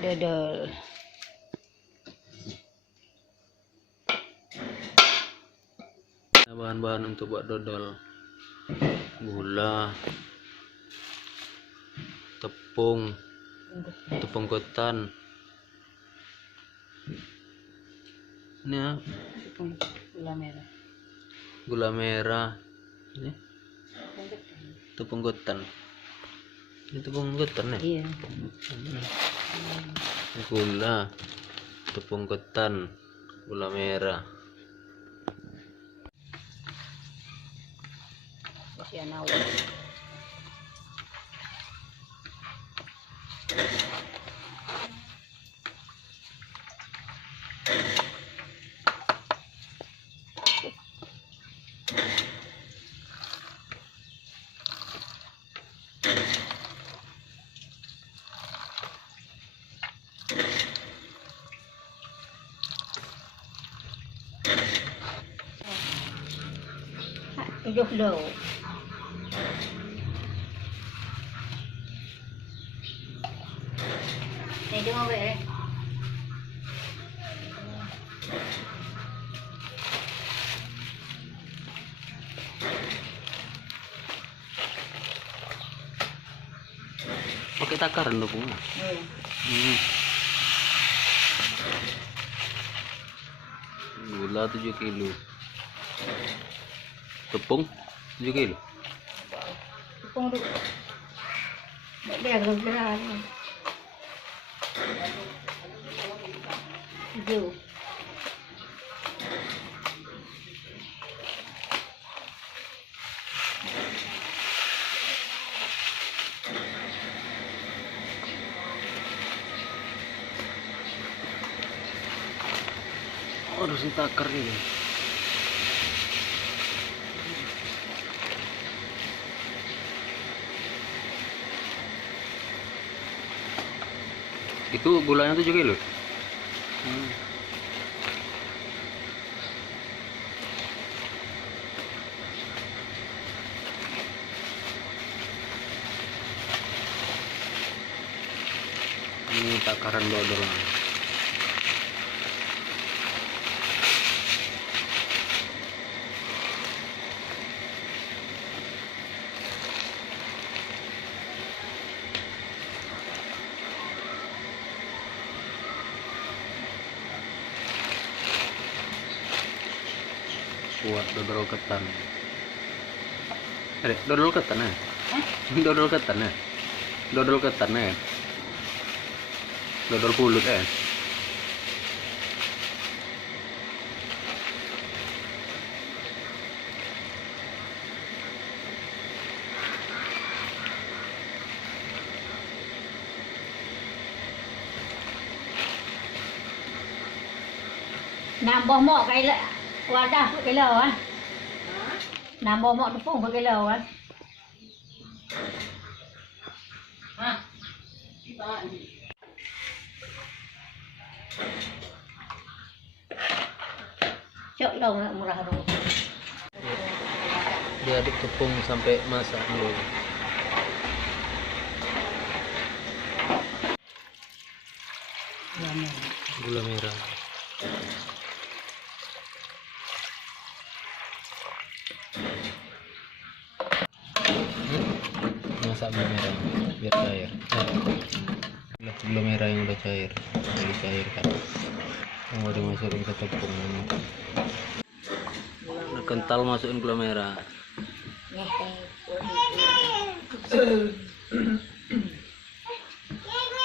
dodol. Bahan-bahan untuk buat dodol: gula, tepung ketan, ini ya, gula merah, ini tepung ketan, ini tepung ketan ya. Iya. Gula, tepung ketan, gula merah. Kasihan awak. Tujuh lo. Ini mau beri. Pakai takaran tepungnya. Gula 7 kilo, tepung 7 kilo. Tepung dulu. Biar gerak. Tujuh. Harus ditakar ini. Itu gulanya 7 kilo. Ini takaran dodol. Buat dodol ketan. Dodol ketan ya? Dodol ketan ya? Dodol ketan ya? Dodol pulut ya? Nambah mok cái wadah cái lờ á. Nambah mok tepung cái lờ á. Cok dong murah dong. Diaduk tepung sampai masak dulu. Gula merah. Masak gula merah biar cair. Gula merah yang udah cair, dicairkan. Mau dimasukin ke tepung. Udah kental, masukin gula merah.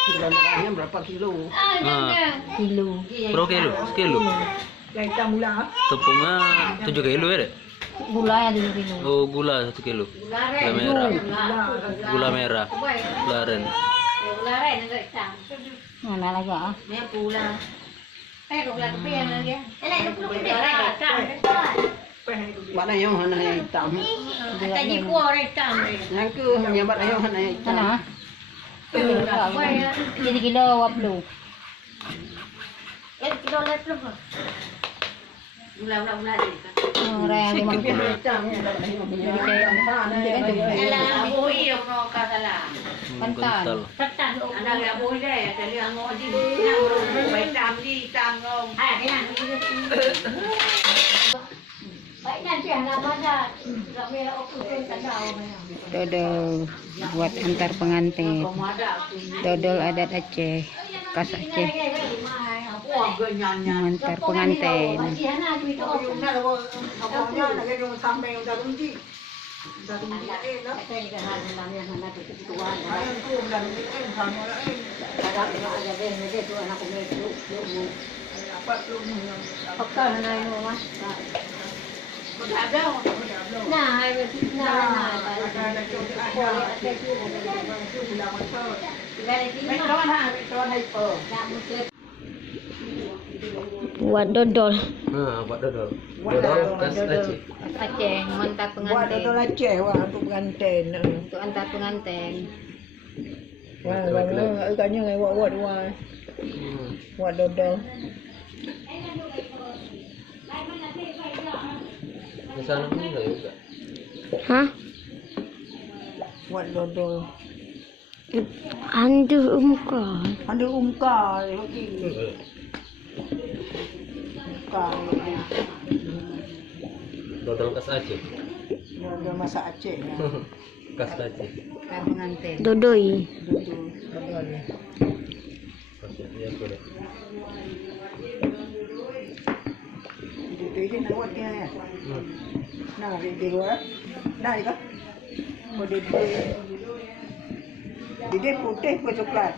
Gula merahnya berapa kilo? Kilo. Berapa kilo? Sekilo. Gaita mula. Tepungnya 7 kilo ya deh? Gulanya 7 kilo. Oh, gula 1 kilo. Gula merah. Gula merah. Gula aren. Mana lagi ah? Bạn này không này tạm. Yang ke hanya bạn này không này tạm. Mana? Jadi kilo wap lu. Orang yang Sikit memang hitam ni dah ayam. Jadi kayak sana ya. Kental. ketan. Baik nanti anak mana, tak merah okey kandau. Dodol buat antar pengantin. Dodol adat Aceh, khas Aceh, antar pengantin. Buat dodol. Nah, buat dodol. Dodol khas Aceh. Aceh, antar Buat pengantin. dodol Aceh wah untuk pengantin. Untuk antar pengantin. Wah, agaknya ngai buat wah. Buat dodol. Di sana pun enggak juga. Hah? Buat dodol. Andu muka. Ada umka lagi. Umka. Dodol khas Aceh. Dodol masak Aceh ya. Khas Aceh. Antar pengantin. Dodoi. Dodol. Khas Aceh aku deh. Dia nak buat dia ya. Nah, dia luar. Nah, dia. Oh, dia putih ke coklat?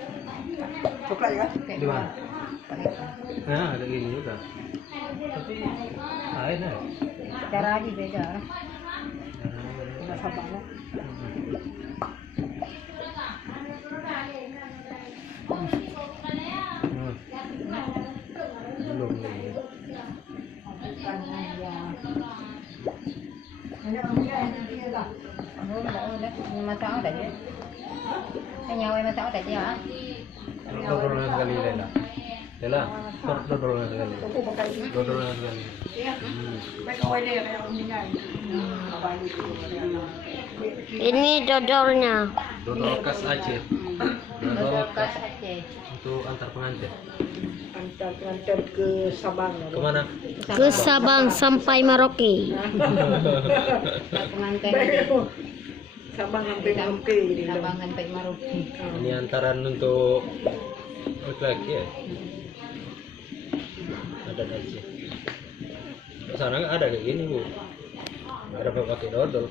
Coklat ya? Di mana? Nah, ada ini juga. Tapi lain ya. Cara aja beda. Tidak sabar lah. Belum. Masak ada je. Nyawa masak ada je. Dodol sekali Lela. Lela, dodol sekali. Dodol sekali. Baik kau ini yang meninggal. Ini dodolnya. Dodol khas Aceh. Dodol Dodol khas khas Aceh. untuk antar pengantin. Antar pengantin ke Sabang. Kemana? Ke Sabang sampai Merauke. Antar pengantin. Sabang sampai Merauke. Sabang sampai Merauke. Ini antaran untuk laki-laki ya? Ada Aceh. Di sana nggak ada kayak gini bu. Nggak ada pakai dodol.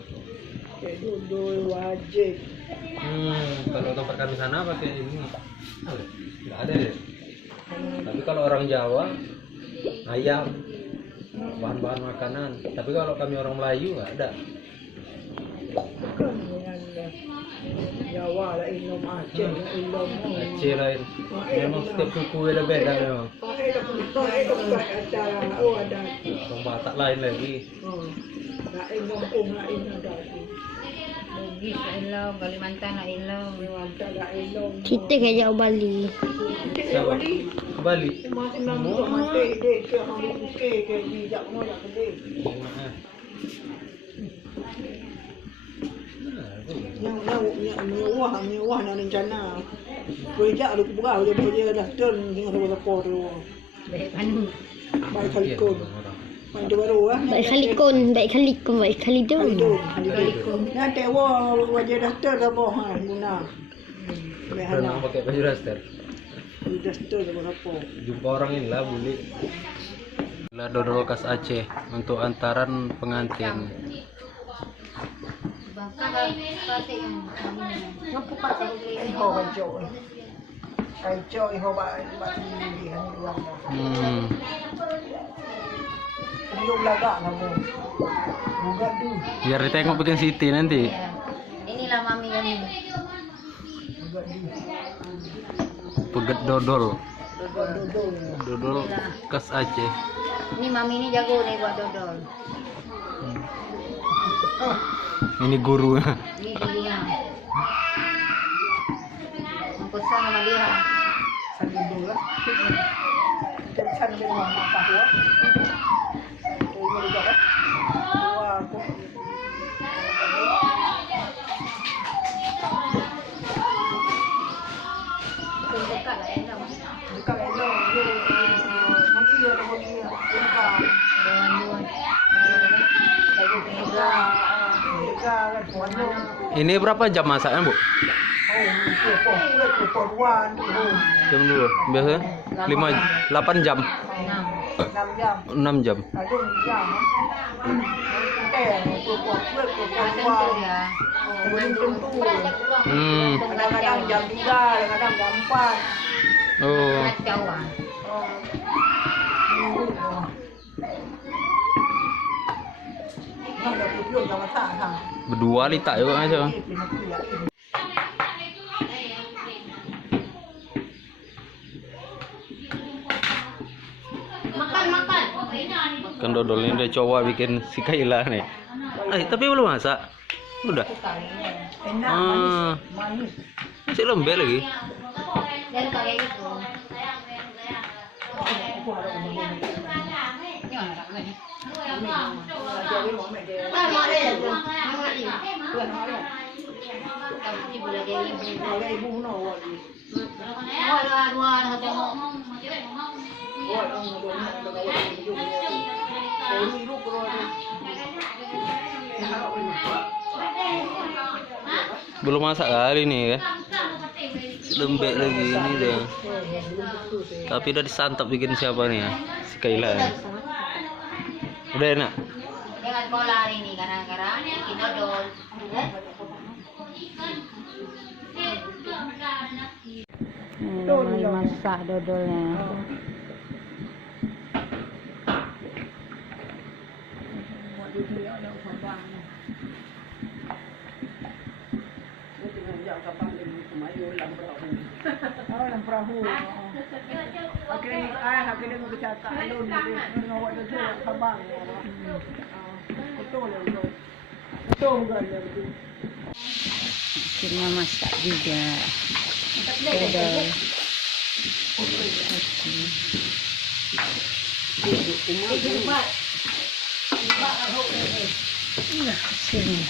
Dodol wajib. Kalau tempat kami sana pakai ini. Nggak ada ya. Tapi kalau orang Jawa ayam, bahan-bahan makanan. Tapi kalau kami orang Melayu nggak ada. Bukan dengan Jawa lah, Ilom Aceh lah, Ilom. Aceh lain. Memang setiap suku beda-beda memang. Oh ada. Orang Batak lain lagi. Lain kampung lain ada. Bugis nak ilong, Kalimantan nak ilong. Ada lah Ilom. Kita ke jauh Bali. Siapa? Ke Bali. Masih nampak mati dia ke hamil ke bijak mau nak beli. Yang mewah nak rencana. Projek ada berapa dia dah turun dengan berapa tu. Baik panu. Baik kalikon. Main tu baru ah. Baik kalikon, baik kalikon, baik kalidon. Kalikon. Nanti wajah dah turun dah bohan guna. Renang pakai baju daster. Dah turun dah berapa. Jumpa orang inilah buli. Inilah dodol khas Aceh untuk antaran pengantin. Ngapa pakai iho hijau? Hijau iho bak tinggi ni luar dah. Dia belagak lah bu. Buka tu. Biar ditengok Puting Siti nanti. Ya. Inilah mami kami. Buka tu. Peget dodol. Dodol. Dodol khas Aceh. Ini mami ini jago nih buat dodol. Ini guru. Ini gurunya. Pesan sama dia. Sambil dulu lah. Kita sana dengan mak tahu. boleh tak kan? Wah, aku. Dekat lah yang dah. Dekat elok dia. Nanti dia ada bagi dia. Dua-dua. Lagi tengah. Tengah kan Bandung. Ini berapa jam masaknya, Bu? Oh, keperluan tu. Jam dulu. Biasanya 8 jam. 6 jam. 6 jam. Ada jam. Tentu dia. Belum tentu. Hmm. Kadang-kadang jam 3, kadang-kadang jam 4. Oh. Jauh ah. Nah, dah belum dah masak kan. Berdua litak juga aja. Makan. Kan dodol ini udah coba bikin si Kaila nih. Tapi belum masak. Udah. Enak, Ah, manis. masih lembek lagi. Jangan kayak gitu. Jangan nak kan. Jadi mau mek dia. Tuan hari. Kalau ibu no wali. Belum masak kali nih kan. Lembek lagi ini dah. Tapi udah disantap bikin siapa nih ya? Si Kaila. Udah enak. Jangan pola hari ini kadang-kadang bikin dodol. Mulai masak dodolnya. Oh, dalam perahu. Akhirnya mau bercakap alun dia ngawak dia sabang. Betul lah. Betul kan dia. Akhirnya masak juga. Dodol. Nah, hasilnya.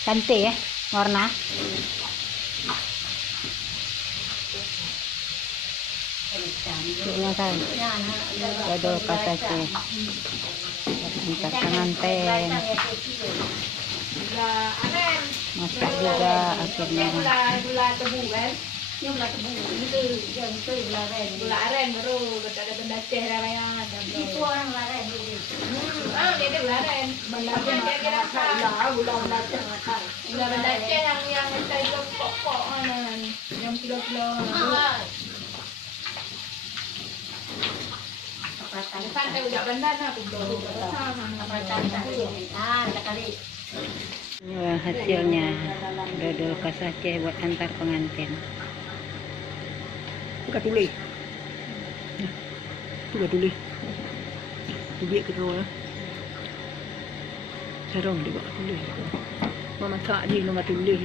Cantik ya warna. Hasilnya kan dodol kasace. Antar pengantin. Masak juga akhirnya. Gula tebu kan? Ini gula tebu. Itu gula aren. Gula aren baru ada benda teh namanya. Itu orang gula aren. Dia ada gula aren. Benda teh dia kira gula benda teh. Gula benda teh yang kita pokok mana? Yang kilo-kilo. Santai udah benda nak belum. Hasilnya dodol kasace buat antar pengantin. Buka tulis. Buka tulis. Tulis ke bawah. Sarong dia buka tulis. Mama tak dia nak tulis.